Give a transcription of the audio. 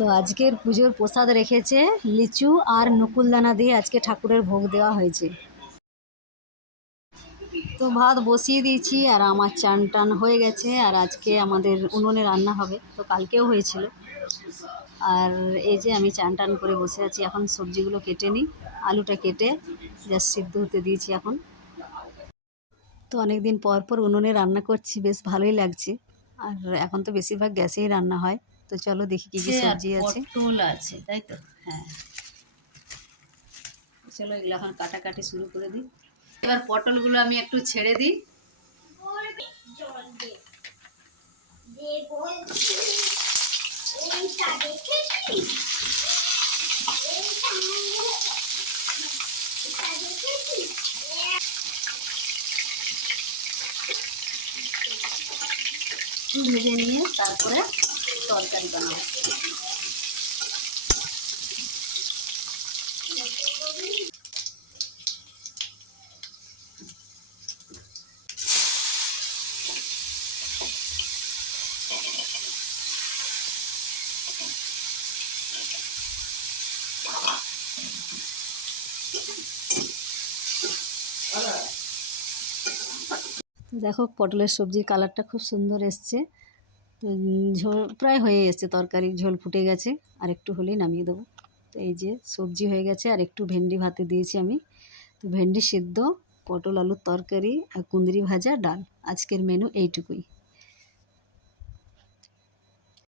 তো আজকের পুজোর প্রসাদ রেখেছে লিচু আর নকুলদানা দিয়ে আজকে ঠাকুরের ভোগ দেওয়া হয়েছে। তো ভাত বসিয়ে দিয়েছি আর আমার চান টান হয়ে গেছে। আর আজকে আমাদের উনুনে রান্না হবে, তো কালকেও হয়েছিল। আর এই যে আমি চান টান করে বসে আছি, এখন সবজিগুলো কেটে নিই। আলুটা কেটে জাস্ট সিদ্ধ হতে দিয়েছি এখন। তো অনেক দিন পর পর উনুনে রান্না করছি, বেশ ভালোই লাগছে। আর এখন তো বেশিরভাগ গ্যাসেই রান্না হয়। তো চলো দেখি কী কী সবজি আছে। পটল আছে, তাই তো? হ্যাঁ, চলো এগুলো এখন কাটাকাটি শুরু করে দিই। এবার পটলগুলো আমি একটু ছেড়ে দিই। ভেজে নিয়ে তারপরে তরকারি বানাবো। তো দেখো পটলের সবজির কালারটা খুব সুন্দর এসছে। তো ঝোল প্রায় হয়ে এসছে, তরকারির ঝোল ফুটে গেছে, আর একটু হলেই নামিয়ে দেবো। তো এই যে সবজি হয়ে গেছে, আর একটু ভেন্ডি ভাতে দিয়েছি আমি। তো ভেন্ডি সিদ্ধ, পটল আলুর তরকারি আর কুঁদরি ভাজা, ডাল। আজকের মেনু এইটুকুই।